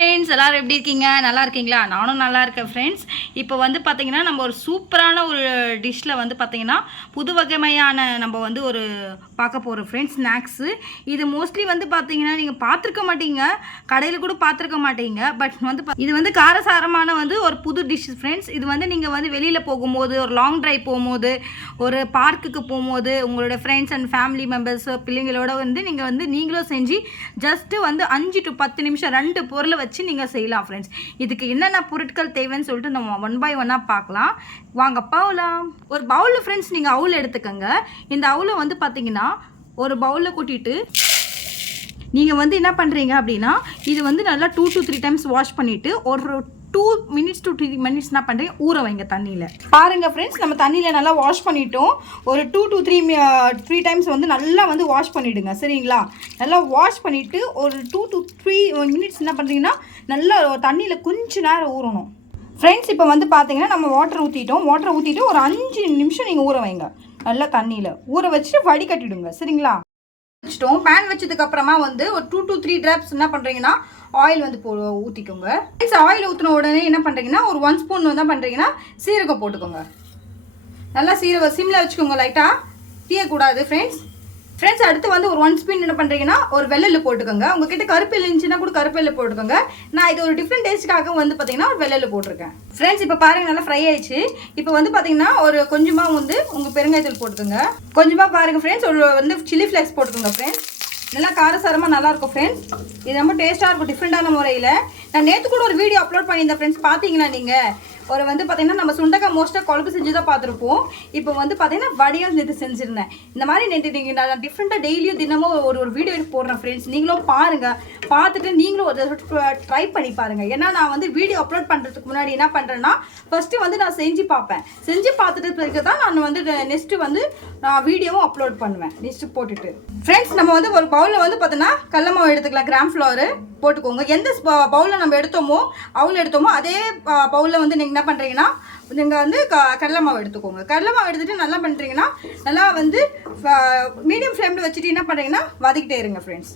Hey, friends எல்லாரும் எப்படி இருக்கீங்க? நல்லா இருக்கீங்களா? நானும் நல்லா இருக்கேன் ஃப்ரெண்ட்ஸ் இப்போ வந்து பார்த்தீங்கன்னா நம்ம ஒரு சூப்பரான ஒரு டிஷ்ஷில் வந்து பார்த்தீங்கன்னா புது வகைமையான நம்ம வந்து ஒரு பார்க்க போகிறோம் ஃப்ரெண்ட்ஸ் ஸ்நாக்ஸு இது மோஸ்ட்லி வந்து பார்த்தீங்கன்னா நீங்கள் பார்த்துருக்க மாட்டீங்க. கடையில் கூட பார்த்துருக்க மாட்டீங்க. பட் வந்து இது வந்து காரசாரமான வந்து ஒரு புது டிஷ் ஃப்ரெண்ட்ஸ் இது வந்து நீங்கள் வந்து வெளியில் போகும்போது ஒரு லாங் ட்ரைவ் போகும்போது ஒரு பார்க்குக்கு போகும்போது உங்களோட ஃப்ரெண்ட்ஸ் அண்ட் ஃபேமிலி மெம்பர்ஸ் பிள்ளைங்களோட வந்து நீங்கள் வந்து நீங்களும் செஞ்சு ஜஸ்ட்டு வந்து அஞ்சு டு பத்து நிமிஷம் ரெண்டு பொருளை வச்சு நீங்கள் செய்யலாம் ஃப்ரெண்ட்ஸ் இதுக்கு என்னென்ன பொருட்கள் தேவைன்னு சொல்லிட்டு நம்ம ஒன் பை ஒன்னாக பார்க்கலாம். வாங்க போகலாம் ஒரு பவுலில் ஃப்ரெண்ட்ஸ் நீங்கள் அவுல் எடுத்துக்கோங்க. இந்த அவுலை வந்து பார்த்தீங்கன்னா ஒரு பவுலில் கூட்டிட்டு நீங்கள் வந்து என்ன பண்ணுறீங்க அப்படின்னா இது வந்து நல்லா two two three times wash பண்ணிவிட்டு ஒரு two minutes two three minutes என்ன பண்ணுறீங்க ஊற வைங்க தண்ணியில். பாருங்கள் ஃப்ரெண்ட்ஸ் நம்ம தண்ணியில் நல்லா வாஷ் பண்ணிட்டோம். ஒரு two two three three times வந்து நல்லா வந்து வாஷ் பண்ணிவிடுங்க சரிங்களா? நல்லா வாஷ் பண்ணிவிட்டு ஒரு டூ டு த்ரீ மினிட்ஸ் என்ன பண்ணுறீங்கன்னா நல்லா தண்ணியில் கொஞ்ச நேரம் ஊறணும். ஃப்ரெண்ட்ஸ் இப்போ வந்து பார்த்தீங்கன்னா நம்ம வாட்டர் ஊற்றிட்டோம் வாட்டர் ஊற்றிட்டு ஒரு அஞ்சு நிமிஷம் நீங்கள் ஊற வைங்க. நல்லா தண்ணியில். ஊற வச்சுட்டு வடிகட்டிடுங்க சரிங்களா? வச்சுட்டோம். பேன் வச்சதுக்கு அப்புறமா வந்து ஒரு டூ டூ த்ரீ ட்ராப்ஸ் என்ன பண்ணுறீங்கன்னா ஆயில் வந்து போ ஊற்றிக்கோங்க ஆயில் ஊற்றின உடனே என்ன பண்ணுறீங்கன்னா ஒரு ஒன் ஸ்பூன் வந்து பண்ணுறீங்கன்னா சீரகம் போட்டுக்கோங்க. நல்லா சீரகம் சிம்மில் வச்சுக்கோங்க லைட்டாக தீயக்கூடாது ஃப்ரெண்ட்ஸ் ஃப்ரெண்ட்ஸ் அடுத்து வந்து ஒரு ஒன் ஸ்பூன் என்ன பண்ணுறீங்கன்னா ஒரு வெள்ளெல்லு போட்டுக்கோங்க. உங்ககிட்ட கருப்பு இருந்துச்சுன்னா கூட கருப்பு போட்டுக்கோங்க. நான் இது ஒரு டிஃப்ரெண்ட் டேஸ்ட்டுக்காக வந்து பார்த்தீங்கன்னா ஒரு வெள்ளெல்லு போட்டிருக்கேன். ஃப்ரெண்ட்ஸ் இப்போ பாருங்க நல்லா ஃப்ரை ஆயிடுச்சு. இப்போ வந்து பார்த்தீங்கன்னா ஒரு கொஞ்சமாக வந்து உங்கள் பெருங்காயத்தூள் போட்டுக்கோங்க. கொஞ்சமாக பாருங்கள் ஃப்ரெண்ட்ஸ் ஒரு வந்து சில்லி ஃப்ளேக்ஸ் போட்டுக்கோங்க ஃப்ரெண்ட்ஸ் நல்லா காரசாரமாக நல்லா இருக்கும் ஃப்ரெண்ட்ஸ் இது ரொம்ப டேஸ்ட்டாக இருக்கும் டிஃப்ரெண்டான முறையில். நான் நேற்று கூட ஒரு வீடியோ அப்லோட் பண்ணியிருந்தேன் ஃப்ரெண்ட்ஸ் பார்த்தீங்களா நீங்கள் ஒரு வந்து பார்த்தீங்கன்னா நம்ம சுண்டக்காய் மோஸ்ட்டாக குழம்பு செஞ்சு தான் பார்த்துருப்போம். இப்போ வந்து பார்த்தீங்கன்னா வடியும் நேற்று செஞ்சுருந்தேன். இந்த மாதிரி நேற்று நீங்கள் நான் டிஃப்ரெண்ட்டாக டெய்லியும் தினமும் ஒரு ஒரு வீடியோ போடுறேன் ஃப்ரெண்ட்ஸ் நீங்களும் பாருங்கள் பார்த்துட்டு நீங்களும் ஒரு ட்ரை பண்ணி பாருங்கள் ஏன்னா நான் வந்து வீடியோ அப்லோட் பண்ணுறதுக்கு முன்னாடி என்ன பண்ணுறேன்னா ஃபஸ்ட்டு வந்து நான் செஞ்சு பார்ப்பேன். செஞ்சு பார்த்துட்டு பிறகு தான் நான் வந்து நெக்ஸ்ட்டு வந்து நான் வீடியோவும் அப்லோட் பண்ணுவேன். நெக்ஸ்ட்டு போட்டுட்டு. ஃப்ரெண்ட்ஸ் நம்ம வந்து ஒரு பவுலில் வந்து பார்த்தோன்னா கடல எடுத்துக்கலாம் கிராம் ஃப்ளவர் போட்டுக்கோங்க. எந்த பவுலில் நம்ம எடுத்தோமோ அவுல் எடுத்தோமோ அதே பவுலில் வந்து நீங்கள் என்ன பண்ணுறீங்கன்னா நீங்கள் வந்து க கடலை மாவு எடுத்துக்கோங்க. கடலை மாவு எடுத்துகிட்டு நல்லா பண்ணுறீங்கன்னா நல்லா வந்து மீடியம் ஃப்ளேமில் வச்சுட்டு என்ன பண்ணுறீங்கன்னா வதக்கிட்டே இருங்க ஃப்ரெண்ட்ஸ்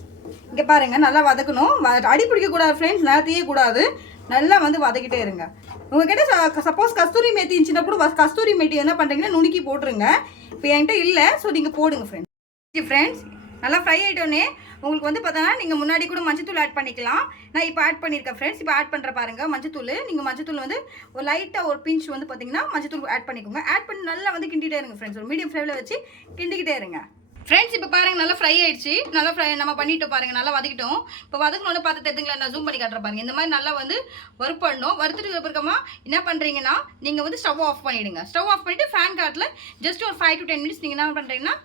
இங்கே பாருங்கள் நல்லா வதக்கணும். வ- அடி பிடிக்கக்கூடாது ஃப்ரெண்ட்ஸ் நல்லா தீயக்கூடாது நல்லா வந்து வதக்கிட்டே இருங்க. உங்ககிட்ட சப்போஸ் கஸ்தூரி மேத்தி இருந்துச்சுன்னா கூட கஸ்தூரி மேத்தி என்ன பண்ணுறீங்கன்னா நுணுக்கி போட்டுருங்க. இப்போ என்கிட்ட இல்லை ஸோ நீங்கள் போடுங்க ஃப்ரெண்ட்ஸ் ஃப்ரெண்ட்ஸ் நல்லா ஃப்ரை ஆகிட்டோன்னே உங்களுக்கு வந்து பார்த்தோன்னா நீங்கள் முன்னாடி கூட மஞ்சத்தூள் ஆட் பண்ணிக்கலாம். நான் இப்போ ஆட் பண்ணியிருக்கேன் ஃப்ரெண்ட்ஸ் இப்போ ஆட் பண்ணுற பாருங்கள் மஞ்சத்தூள். நீங்கள் மஞ்சத்தூள் வந்து ஒரு லைட்டாக ஒரு பிஞ்ச் வந்து பார்த்தீங்கன்னா மஞ்சத்தூள் ஆட் பண்ணிக்கோங்க. ஆட் பண்ணி நல்லா வந்து கிண்டிகிட்டே இருங்க ஃப்ரெண்ட்ஸ் ஒரு மீடியம் ஃப்ளேமில் வச்சு கிண்டிக்கிட்டே இருங்க. ஃப்ரெண்ட்ஸ் இப்போ பாருங்கள் நல்லா ஃப்ரை ஆயிடுச்சு. நல்லா ஃப்ரை நம்ம பண்ணிட்டோம் பாருங்கள் நல்லா வதக்கிட்டோம். இப்போ வதக்கணும்னு பார்த்து தெரிஞ்சுங்களா நான் ஜூம் பண்ணி காட்டுற பாருங்க. இந்த மாதிரி நல்லா வந்து வறுப்படணும். வறுத்துட்டு பிறக்கமா என்ன பண்ணுறீங்கன்னா நீங்கள் வந்து ஸ்டவ் ஆஃப் பண்ணிவிடுங்க ஸ்டவ் ஆஃப் பண்ணிவிட்டு ஃபேன் காட்டில் ஜஸ்ட் ஒரு ஃபைவ் டு டென் மினிட்ஸ் நீங்கள் என்ன பண்ணுறீங்கன்னா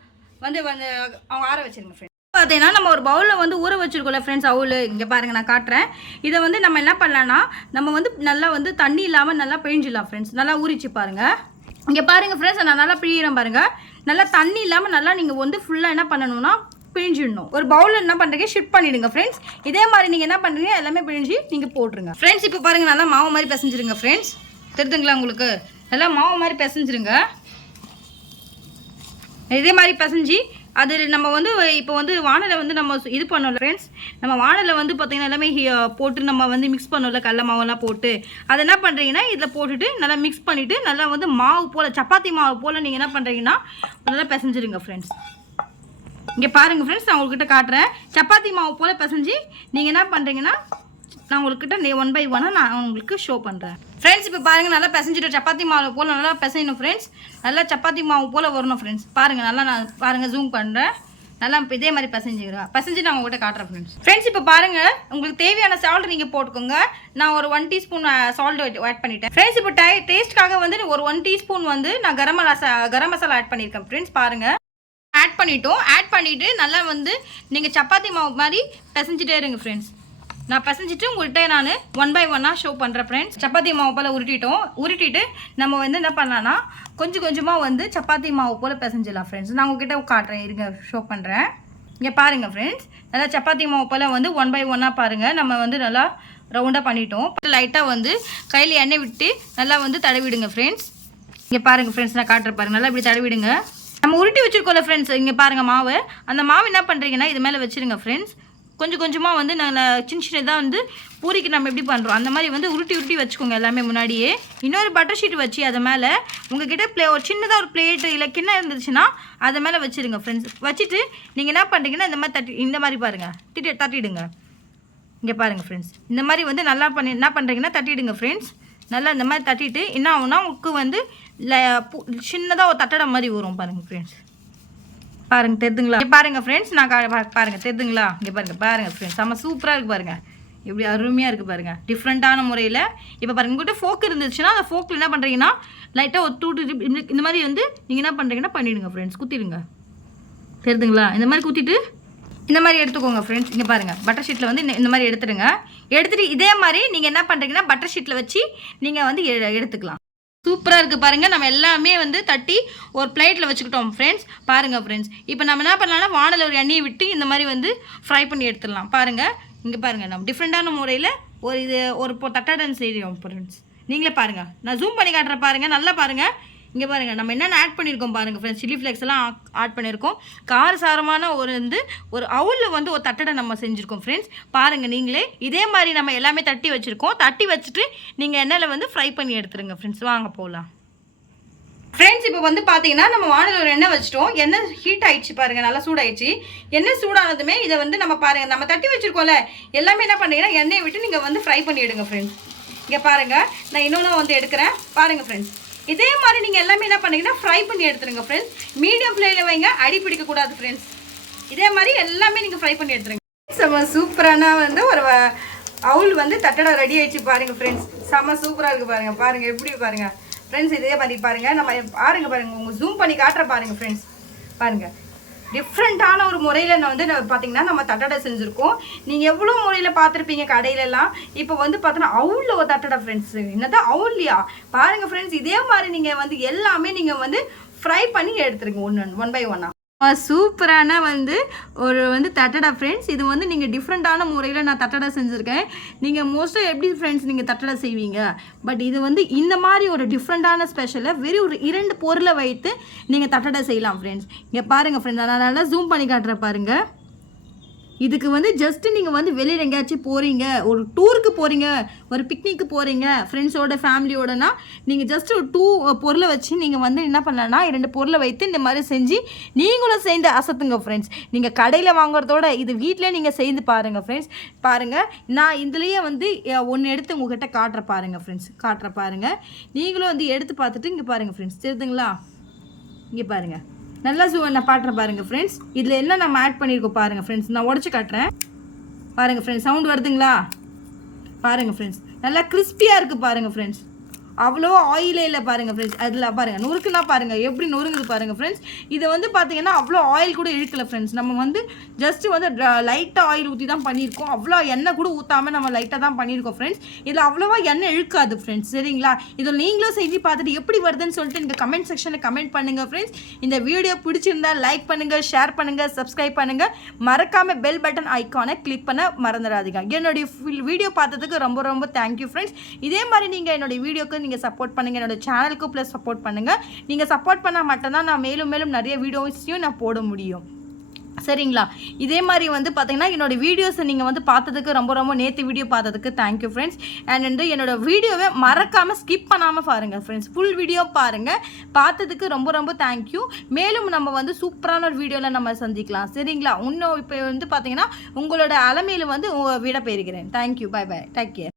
வந்து வந்து அவங்க ஆற வச்சிருங்க ஃப்ரெண்ட்ஸ் பார்த்தீங்கன்னா நம்ம ஒரு பவுலில் வந்து ஊற வச்சுருக்கோம்ல ஃப்ரெண்ட்ஸ் அவுல் இங்கே பாருங்கள் நான் காட்டுறேன். இதை வந்து நம்ம என்ன பண்ணலான்னா நம்ம வந்து நல்லா வந்து தண்ணி இல்லாமல் நல்லா பிழிஞ்சிடலாம் ஃப்ரெண்ட்ஸ் நல்லா ஊறிச்சு பாருங்கள் இங்கே பாருங்கள் ஃப்ரெண்ட்ஸ் நான் நல்லா பிழிகிறேன் பாருங்கள் நல்லா தண்ணி இல்லாமல் நல்லா நீங்கள் வந்து ஃபுல்லாக என்ன பண்ணணும்னா பிழிஞ்சிடணும். ஒரு பவுலில் என்ன பண்ணுறீங்க ஷிஃப்ட் பண்ணிடுங்க ஃப்ரெண்ட்ஸ் இதே மாதிரி நீங்கள் என்ன பண்ணுறீங்க எல்லாமே பிழிஞ்சு நீங்கள் போட்டுருங்க. ஃப்ரெண்ட்ஸ் இப்போ பாருங்கள் நல்லா மாவு மாதிரி பிசைஞ்சிருங்க ஃப்ரெண்ட்ஸ் தெரிதுங்களா உங்களுக்கு? நல்லா மாவு மாதிரி பிசைஞ்சிருங்க. இதே மாதிரி பிசைஞ்சு அது நம்ம வந்து இப்போ வந்து வானலை வந்து நம்ம இது பண்ணோம்ல ஃப்ரெண்ட்ஸ் நம்ம வானலை வந்து பார்த்திங்கன்னா எல்லாமே போட்டு நம்ம வந்து மிக்ஸ் பண்ணோம்ல கடல மாவெல்லாம் போட்டு. அதை என்ன பண்ணுறீங்கன்னா இதில் போட்டுட்டு நல்லா மிக்ஸ் பண்ணிவிட்டு நல்லா வந்து மாவு போல் சப்பாத்தி மாவு போல் நீங்கள் என்ன பண்ணுறீங்கன்னா நல்லா பிசைஞ்சிருங்க ஃப்ரெண்ட்ஸ் இங்கே பாருங்கள் ஃப்ரெண்ட்ஸ் நான் உங்கள்கிட்ட காட்டுறேன். சப்பாத்தி மாவு போல் பிசைஞ்சு நீங்கள் என்ன பண்ணுறீங்கன்னா நான் உங்கள்கிட்ட நே ஒன் பை ஒன்னாக நான் உங்களுக்கு ஷோ பண்ணுறேன் ஃப்ரெண்ட்ஸ் இப்போ பாருங்கள் நல்லா பிசைஞ்சிட்டு சப்பாத்தி மாவு போல் நல்லா பிசையணும் ஃப்ரெண்ட்ஸ் நல்லா சப்பாத்தி மாவு போல் வரணும் ஃப்ரெண்ட்ஸ் பாருங்கள் நல்லா நான் பாருங்கள் ஜூம் பண்ணுறேன் நல்லா இப்போ இதே மாதிரி பிசைஞ்சுக்கிறேன் பிசைஞ்சு நான் உங்கள்கிட்ட காட்டுறேன் ஃப்ரெண்ட்ஸ் ஃப்ரெண்ட்ஸ் இப்போ பாருங்கள் உங்களுக்கு தேவையான சால்ட் நீங்கள் போட்டுக்கோங்க. நான் ஒரு ஒன் டீஸ்பூன் சால்ட் ஆட் பண்ணிட்டேன். ஃப்ரெண்ட்ஸ் இப்போ டை டேஸ்ட்காக வந்து ஒரு ஒன் டீஸ்பூன் வந்து நான் கரம் மசாலா கரம் மசாலா ஆட் பண்ணியிருக்கேன் ஃப்ரெண்ட்ஸ் பாருங்கள் ஆட் பண்ணிட்டோம். ஆட் பண்ணிவிட்டு நல்லா வந்து நீங்கள் சப்பாத்தி மாவு மாதிரி பிசைஞ்சிட்டே இருங்க ஃப்ரெண்ட்ஸ் நான் பிசைஞ்சிட்டு உங்கள்கிட்ட நான் ஒன் பை ஒன்னாக ஷோ பண்ணுறேன் ஃப்ரெண்ட்ஸ் சப்பாத்தி மாவு போல் உருட்டிட்டோம். உருட்டிட்டு நம்ம வந்து என்ன பண்ணலாம்னா கொஞ்சம் கொஞ்சமாக வந்து சப்பாத்தி மாவு போல் பிசைஞ்சிடலாம் ஃப்ரெண்ட்ஸ் நான் உங்ககிட்ட காட்டுறேன் இருங்க ஷோ பண்ணுறேன் இங்கே பாருங்கள் ஃப்ரெண்ட்ஸ் நல்லா சப்பாத்தி மாவு போல் வந்து ஒன் பை ஒன்னாக பாருங்கள் நம்ம வந்து நல்லா ரவுண்டாக பண்ணிட்டோம். லைட்டாக வந்து கையில் எண்ணெய் விட்டு நல்லா வந்து தடவிடுங்க ஃப்ரெண்ட்ஸ் இங்கே பாருங்கள் ஃப்ரெண்ட்ஸ் நான் காட்டுறேன் பாருங்க. நல்லா இப்படி தடவிடுங்க. நம்ம உருட்டி வச்சுருக்கோம்ல ஃப்ரெண்ட்ஸ் இங்கே பாருங்கள் மாவு. அந்த மாவு என்ன பண்ணுறீங்கன்னா இது மேலே வச்சிருங்க ஃப்ரெண்ட்ஸ் கொஞ்சம் கொஞ்சமாக வந்து நான் சின்ன சின்னதாக வந்து பூரிக்கு நம்ம எப்படி பண்ணுறோம் அந்த மாதிரி வந்து உருட்டி உருட்டி வச்சுக்கோங்க எல்லாமே முன்னாடியே. இன்னொரு பட்டர் ஷீட் வச்சு அதை மேலே உங்ககிட்ட ப்ளே ஒரு சின்னதாக ஒரு பிளேட்டு இல்லை கிண்ணம் இருந்துச்சுன்னா அதை மேலே வச்சுருங்க ஃப்ரெண்ட்ஸ் வச்சுட்டு நீங்கள் என்ன பண்ணுறீங்கன்னா இந்த மாதிரி தட்டி இந்த மாதிரி பாருங்கள் திட்டி தட்டிடுங்க. இங்கே பாருங்கள் ஃப்ரெண்ட்ஸ் இந்த மாதிரி வந்து நல்லா பண்ணி என்ன பண்ணுறீங்கன்னா தட்டிடுங்க ஃப்ரெண்ட்ஸ் நல்லா இந்த மாதிரி தட்டிட்டு என்ன ஆகுனா உங்களுக்கு வந்து சின்னதாக ஒரு தட்டடை மாதிரி வரும் பாருங்கள் ஃப்ரெண்ட்ஸ் பாருங்க தெத்துங்களா இங்க பாருங்க ஃப்ரெண்ட்ஸ் நான் பாருங்கள் பாருங்க தெரிதுங்களா? இங்கே பாருங்க பாருங்க ஃப்ரெண்ட்ஸ் செம்ம சூப்பராக இருக்கு பாருங்க. எப்படி அருமையாக இருக்குது பாருங்க. டிஃப்ரெண்ட்டான முறையில். இப்போ பாருங்க உங்கள்கிட்ட ஃபோக் இருந்துச்சுன்னா அந்த ஃபோக்கில் என்ன பண்ணுறீங்கன்னா லைட்டாக ஒரு டூ இந்த மாதிரி வந்து நீங்கள் என்ன பண்ணுறீங்கன்னா பண்ணிடுங்க ஃப்ரெண்ட்ஸ் குத்திடுங்க. தெரியுதுங்களா இந்த மாதிரி குத்திட்டு இந்த மாதிரி எடுத்துக்கோங்க ஃப்ரெண்ட்ஸ் இங்கே பாருங்கள் பட்டர் ஷீட்டில் வந்து இந்த- இந்த மாதிரி எடுத்துடுங்க. எடுத்துகிட்டு இதே மாதிரி நீங்கள் என்ன பண்ணுறீங்கன்னா பட்டர் ஷீட்டில் வச்சு நீங்கள் வந்து எ- எடுத்துக்கலாம். சூப்பராக இருக்குது பாருங்கள் நம்ம எல்லாமே வந்து தட்டி ஒரு பிளேட்டில் வச்சுக்கிட்டோம் ஃப்ரெண்ட்ஸ் பாருங்கள் ஃப்ரெண்ட்ஸ் இப்போ நம்ம என்ன பண்ணலாம்னா வானல ஒரு எண்ணெயை விட்டு இந்த மாதிரி வந்து ஃப்ரை பண்ணி எடுத்துடலாம். பாருங்கள் இங்கே பாருங்கள் நம்ம டிஃப்ரெண்ட்டான முறையில் ஒரு இது ஒரு தட்டாடன் செய்கிறோம் ஃப்ரெண்ட்ஸ் நீங்களே பாருங்கள் நான் ஜூம் பண்ணி காட்டுறேன் பாருங்கள் நல்லா பாருங்கள் இங்கே பாருங்கள் நம்ம என்னென்ன ஆட் பண்ணியிருக்கோம் பாருங்கள் ஃப்ரெண்ட்ஸ் சில்லி ஃப்ளேக்ஸ் எல்லாம் ஆட் பண்ணியிருக்கோம் காரசாரமான ஒரு வந்து ஒரு அவுலில் வந்து ஒரு தட்டடை நம்ம செஞ்சுருக்கோம் ஃப்ரெண்ட்ஸ் பாருங்கள் நீங்களே இதே மாதிரி நம்ம எல்லாமே தட்டி வச்சுருக்கோம். தட்டி வச்சுட்டு நீங்கள் எண்ணெயில் வந்து ஃப்ரை பண்ணி எடுத்துருங்க ஃப்ரெண்ட்ஸ் வாங்க போகலாம் ஃப்ரெண்ட்ஸ் இப்போ வந்து பார்த்தீங்கன்னா நம்ம வானல் ஒரு எண்ணெய் வச்சிட்டோம். எண்ணெய் ஹீட் ஆயிடுச்சு பாருங்கள் நல்லா சூடாயிடுச்சு. எண்ணெய் சூடானதுமே இதை வந்து நம்ம பாருங்கள் நம்ம தட்டி வச்சுருக்கோம்ல எல்லாமே என்ன பண்ணுறீங்கன்னா எண்ணெயை விட்டு நீங்கள் வந்து ஃப்ரை பண்ணிவிடுங்க ஃப்ரெண்ட்ஸ் இங்கே பாருங்கள் நான் இன்னொன்று வந்து எடுக்கிறேன். பாருங்கள் ஃப்ரெண்ட்ஸ் இதே மாதிரி நீங்கள் எல்லாமே என்ன பண்ணீங்கன்னா ஃப்ரை பண்ணி எடுத்துருங்க ஃப்ரெண்ட்ஸ் மீடியம் ஃப்ளேமில் வைங்க அடி பிடிக்கக்கூடாது ஃப்ரெண்ட்ஸ் இதே மாதிரி எல்லாமே நீங்கள் ஃப்ரை பண்ணி எடுத்துருங்க. செம்ம சூப்பரான வந்து ஒரு அவுல் வந்து தட்டடை ரெடி ஆயிடுச்சு பாருங்கள் ஃப்ரெண்ட்ஸ் செம்ம சூப்பராக இருக்குது பாருங்கள் பாருங்கள் எப்படி பாருங்கள் ஃப்ரெண்ட்ஸ் இதே மாதிரி பாருங்கள் நம்ம பாருங்கள் பாருங்கள் உங்கள் ஜூம் பண்ணி காட்டுற பாருங்கள் ஃப்ரெண்ட்ஸ் பாருங்கள் டிஃப்ரெண்ட்டான ஒரு முறையில் நான் வந்து பார்த்தீங்கன்னா நம்ம தட்டடை செஞ்சுருக்கோம். நீங்கள் எவ்வளோ முறையில் பார்த்துருப்பீங்க கடையிலலாம் இப்போ வந்து பார்த்தோன்னா அவுளில் ஒரு தட்டடை ஃப்ரெண்ட்ஸ் என்னதான் அவுல்லையா? பாருங்கள் ஃப்ரெண்ட்ஸ் இதே மாதிரி நீங்கள் வந்து எல்லாமே நீங்கள் வந்து ஃப்ரை பண்ணி எடுத்துருங்க ஒன்று ஒன் பை ஒன்னாக சூப்பரான வந்து ஒரு வந்து தட்டடா ஃப்ரெண்ட்ஸ் இது வந்து நீங்கள் டிஃப்ரெண்ட்டான முறையில் நான் தட்டடா செஞ்சுருக்கேன். நீங்கள் மோஸ்ட்டாக எப்படி ஃப்ரெண்ட்ஸ் நீங்கள் தட்டடா செய்வீங்க? பட் இது வந்து இந்த மாதிரி ஒரு டிஃப்ரெண்ட்டான ஸ்பெஷலை வெறும் ஒரு இரண்டு பொருளை வைத்து நீங்கள் தட்டடா செய்யலாம் ஃப்ரெண்ட்ஸ் இங்கே பாருங்கள் ஃப்ரெண்ட்ஸ் அதனால் நல்லா ஜூம் பண்ணி காட்டுற பாருங்கள் இதுக்கு வந்து ஜஸ்ட்டு நீங்கள் வந்து வெளியில் எங்கேயாச்சும் போகிறீங்க ஒரு டூருக்கு போகிறீங்க ஒரு பிக்னிக்கு போகிறீங்க ஃப்ரெண்ட்ஸோட ஃபேமிலியோடனா நீங்கள் ஜஸ்ட் ஒரு டூ பொருளை வச்சு நீங்கள் வந்து என்ன பண்ணலன்னா இரண்டு பொருளை வைத்து இந்த மாதிரி செஞ்சு நீங்களும் சேர்ந்து அசத்துங்க ஃப்ரெண்ட்ஸ் நீங்கள் கடையில் வாங்குறதோட இது வீட்டிலே நீங்கள் செய்து பாருங்கள் ஃப்ரெண்ட்ஸ் பாருங்கள் நான் இதுலேயே வந்து ஒன்று எடுத்து உங்ககிட்ட காட்டுற பாருங்கள் ஃப்ரெண்ட்ஸ் காட்டுற பாருங்கள் நீங்களும் வந்து எடுத்து பார்த்துட்டு இங்கே பாருங்கள் ஃப்ரெண்ட்ஸ் தெரியுதுங்களா? இங்கே பாருங்கள் நல்லா சூ நான் பாட்டுறேன் பாருங்கள் ஃப்ரெண்ட்ஸ் இதில் என்ன நம்ம ஆட் பண்ணியிருக்கோம் பாருங்கள் ஃப்ரெண்ட்ஸ் நான் உடச்சி காட்டுறேன். பாருங்கள் ஃப்ரெண்ட்ஸ் சவுண்ட் வருதுங்களா? பாருங்கள் ஃப்ரெண்ட்ஸ் நல்லா கிறிஸ்பியாக இருக்குது பாருங்கள் ஃப்ரெண்ட்ஸ் அவ்வளோ ஆயிலே இல்லை பாருங்கள் ஃப்ரெண்ட்ஸ் அதில் பாருங்கள் நொறுக்குனா பாருங்கள் எப்படி நொறுங்குது பாருங்கள் ஃப்ரெண்ட்ஸ் இது வந்து பார்த்தீங்கன்னா அவ்வளோ ஆயில் கூட இழுக்கலை ஃப்ரெண்ட்ஸ் நம்ம வந்து ஜஸ்ட் வந்து லைட்டாக ஆயில் ஊற்றி தான் பண்ணியிருக்கோம். அவ்வளோ எண்ணெய் கூட ஊற்றாம நம்ம லைட்டாக தான் பண்ணியிருக்கோம் ஃப்ரெண்ட்ஸ் இதில் அவ்வளோவா எண்ணெய் இழுக்காது ஃப்ரெண்ட்ஸ் சரிங்களா? இதில் நீங்களும் செஞ்சு பார்த்துட்டு எப்படி வருதுன்னு சொல்லிட்டு நீங்கள் கமெண்ட் செக்ஷனில் கமெண்ட் பண்ணுங்க ஃப்ரெண்ட்ஸ் இந்த வீடியோ பிடிச்சிருந்தா லைக் பண்ணுங்கள் ஷேர் பண்ணுங்கள் சப்ஸ்கிரைப் பண்ணுங்கள் மறக்காமல் பெல் பட்டன் ஐக்கானை கிளிக் பண்ண மறந்துடாதீங்க. என்னுடைய வீடியோ பார்த்ததுக்கு ரொம்ப ரொம்ப தேங்க்யூ ஃப்ரெண்ட்ஸ் இதே மாதிரி நீங்கள் என்னுடைய வீடியோக்கு நீங்கள் சப்போர்ட் பண்ணுங்கள் என்னோட சேனலுக்கு ப்ளஸ் சப்போர்ட் பண்ணுங்கள் நீங்கள் சப்போர்ட் பண்ணால் மட்டும்தான் நான் மேலும் மேலும் நிறைய வீடியோஸையும் நான் போட முடியும். சரிங்களா? இதே மாதிரி வந்து பார்த்தீங்கன்னா என்னோட வீடியோஸை நீங்கள் வந்து பார்த்ததுக்கு ரொம்ப ரொம்ப நேற்று வீடியோ பார்த்ததுக்கு தேங்க்யூ ஃப்ரெண்ட்ஸ் அண்ட் வந்து என்னோட வீடியோவை மறக்காமல் ஸ்கிப் பண்ணாமல் பாருங்கள் ஃப்ரெண்ட்ஸ் ஃபுல் வீடியோ பாருங்கள் பார்த்ததுக்கு ரொம்ப ரொம்ப தேங்க்யூ மேலும் நம்ம வந்து சூப்பரான ஒரு வீடியோவில் நம்ம சந்திக்கலாம். சரிங்களா? இன்னும் இப்போ வந்து பார்த்தீங்கன்னா உங்களோட அலமையில் வந்து உங்க விட போயிருக்கிறேன் thank you bye bye take care